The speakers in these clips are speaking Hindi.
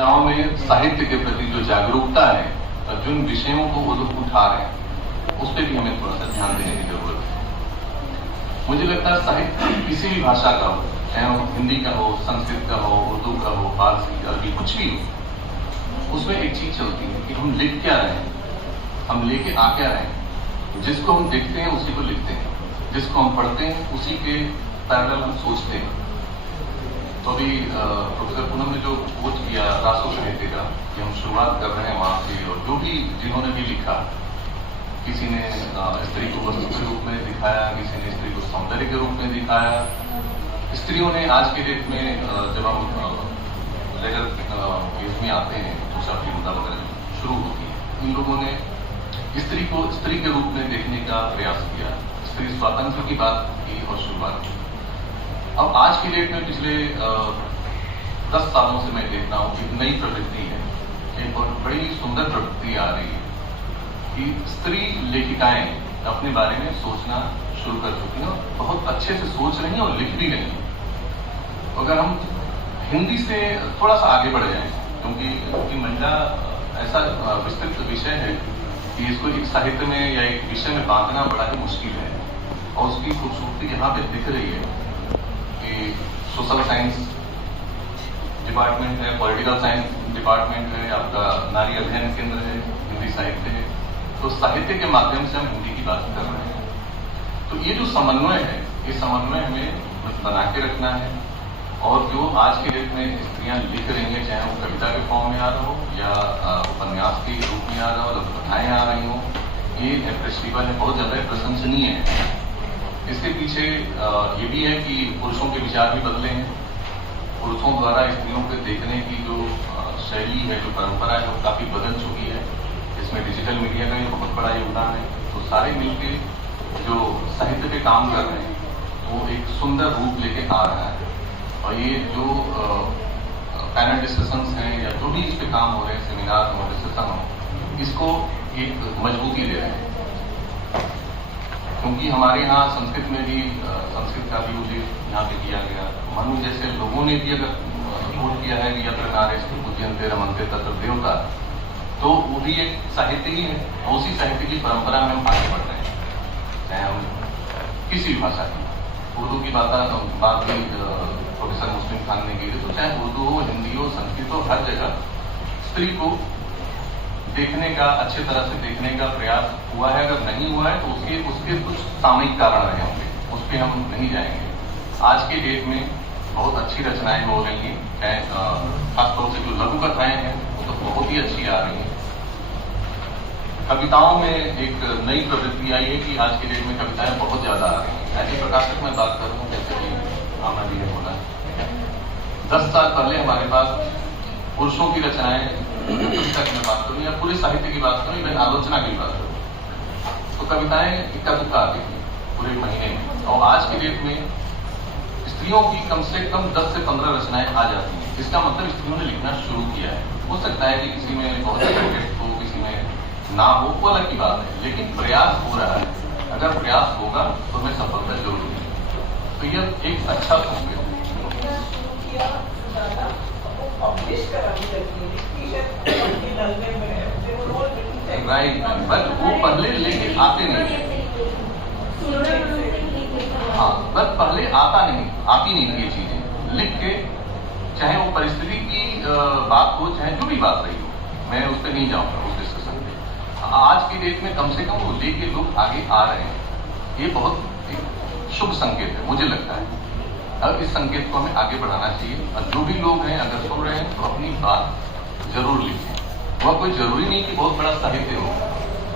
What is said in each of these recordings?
महिलाओं में साहित्य के प्रति जो जागरूकता है और जिन विषयों को वो लोग उठा रहे हैं उस पर भी हमें थोड़ा सा ध्यान देने की जरूरत है। मुझे लगता है साहित्य किसी भी भाषा का हो, चाहे वो हिंदी का हो, संस्कृत का हो, उर्दू का हो, फारसी, अरबी, कुछ भी हो, उसमें एक चीज चलती है कि हम लिख क्या रहे हैं, हम लेके आ क्या रहे हैं। जिसको हम देखते हैं उसी को लिखते हैं, जिसको हम पढ़ते हैं उसी के पैरेलल हम सोचते हैं। तो अभी प्रोफेसर पूनम ने जो कोट किया राष्ट्र साहित्य का कि हम शुरुआत कर रहे हैं वहां से, और जो भी जिन्होंने भी लिखा, किसी ने स्त्री को वस्तु के रूप में दिखाया, किसी ने स्त्री को सौंदर्य के रूप में दिखाया। स्त्रियों ने आज के डेट में जब हम लेटर इसमें आते हैं तो शादी मुद्दा वगैरह शुरू होती है, इन लोगों ने स्त्री को स्त्री के रूप में देखने का प्रयास किया, स्त्री स्वातंत्र की बात की और शुरुआत की। अब आज की डेट में पिछले 10 सालों से मैं देख रहा हूं कि नई प्रवृत्ति है, एक बहुत बड़ी सुंदर प्रवृत्ति आ रही है कि स्त्री लेखिकाएं अपने बारे में सोचना शुरू कर चुकी हैं, बहुत अच्छे से सोच रही हैं और लिख भी रही हैं। अगर हम हिंदी से थोड़ा सा आगे बढ़ जाएं, क्योंकि महिला ऐसा विस्तृत विषय है कि इसको एक साहित्य में या एक विषय में बांधना बड़ा ही मुश्किल है, और उसकी खूबसूरती यहाँ पे दिख रही है कि सोशल साइंस डिपार्टमेंट है, पॉलिटिकल साइंस डिपार्टमेंट है, आपका नारी अध्ययन केंद्र है, हिंदी साहित्य है, तो साहित्य के माध्यम से हम हिंदी की बात कर रहे हैं। तो ये जो समन्वय है, ये समन्वय हमें बना के रखना है, और जो आज के डेट में स्त्रियां लिख रही हैं, चाहे वो कविता के फॉर्म में आ रहा हो या उपन्यास के रूप में आ रहा हो, कथाएं आ रही हो, ये अप्रिशिएबल है, बहुत ज्यादा प्रशंसनीय है। इसके पीछे ये भी है कि पुरुषों के विचार भी बदले हैं, पुरुषों द्वारा स्त्रियों को देखने की जो शैली है, जो परंपरा है, वो काफी बदल चुकी है। इसमें डिजिटल मीडिया का भी बहुत बड़ा योगदान है। तो सारे मिलकर जो साहित्य पे काम कर रहे हैं वो एक सुंदर रूप लेके आ रहा है, और ये जो पैनल डिस्कशंस हैं या जो भी इस पे काम हो रहे हैं, सेमिनार हो, डिस्कशन हो, इसको एक मजबूती दे रहे हैं। क्योंकि हमारे यहाँ संस्कृत में भी संस्कृत का भी उल्लेख यहाँ पे किया गया, मनु जैसे लोगों ने भी अगर कोट किया है कि यत्र नारेषु पूज्यन्ते रमन्ते तत्र देवता, तो वो भी एक साहित्य ही है, और उसी साहित्य की परंपरा में हम आगे बढ़ रहे हैं। चाहे हम किसी भी भाषा की, उर्दू की बात भी प्रोफेसर मुस्लिम खान ने की, तो चाहे उर्दू हो, हिंदी हो, संस्कृत हो, हर जगह स्त्री को देखने का, अच्छे तरह से देखने का प्रयास हुआ है। अगर नहीं हुआ है तो उसके कुछ सामयिक कारण रहे होंगे, उस पर हम नहीं जाएंगे। आज के डेट में बहुत अच्छी रचनाएं हो रही हैं, खासतौर से जो लघु कथाएं हैं वो तो बहुत ही अच्छी आ रही हैं। कविताओं में एक नई प्रवृत्ति आई है कि आज के डेट में कविताएं बहुत ज्यादा आ रही हैं। ऐसे प्रकाशक में बात करूं, जैसे कि आमा जी ने बोला, 10 साल पहले हमारे पास पुरुषों की रचनाएं, कविता की बात करूं या पूरे साहित्य की बात करूं, इवन आलोचना की बात करूं, तो कविताएं इक्का दुक्का आती थी पूरे महीने में, और आज की डेट में स्त्रियों की कम से कम 10 से 15 रचनाएं आ जाती हैं। इसका मतलब स्त्रियों ने लिखना शुरू किया है। हो सकता है कि किसी में बहुत टेस्ट हो, किसी में ना हो, वो अलग की बात है, लेकिन प्रयास हो रहा है। अगर प्रयास होगा तो हमें सफलता जरूर मिलेगी। तो यह एक अच्छा सोच है। राइट, बट वो पहले लेके आते नहीं, हाँ, बस पहले आती नहीं ये चीजें लिख के, चाहे वो परिस्थिति की बात हो, चाहे जो भी बात रही हो, मैं उस पर नहीं जाऊंगा उस डिस्कशन पे। आज की डेट में कम से कम वो लेके लोग आगे आ रहे हैं, ये बहुत एक शुभ संकेत है मुझे लगता है। अब इस संकेत को हमें आगे बढ़ाना चाहिए, और जो भी लोग हैं अगर सुन रहे हैं तो अपनी बात जरूर लिखें। वह कोई जरूरी नहीं कि बहुत बड़ा साहित्य हो,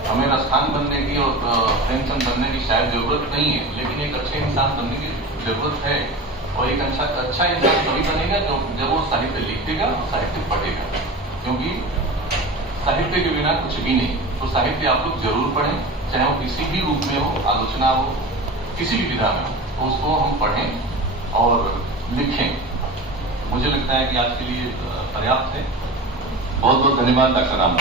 हमें रसखान बनने की और प्रेमचंद बनने की शायद जरूरत नहीं है, लेकिन एक अच्छे इंसान बनने की जरूरत है। और एक अच्छा इंसान तभी बनेगा जब वो साहित्य लिखेगा, साहित्य पढ़ेगा, क्योंकि साहित्य के बिना कुछ भी नहीं। तो साहित्य आप लोग जरूर पढ़ें, चाहे वो किसी भी रूप में हो, आलोचना हो, किसी भी विधा में हो, तो उसको हम पढ़ें और लिखें। मुझे लगता है कि आज के लिए पर्याप्त है। बहुत बहुत धन्यवाद डॉक्टर राम।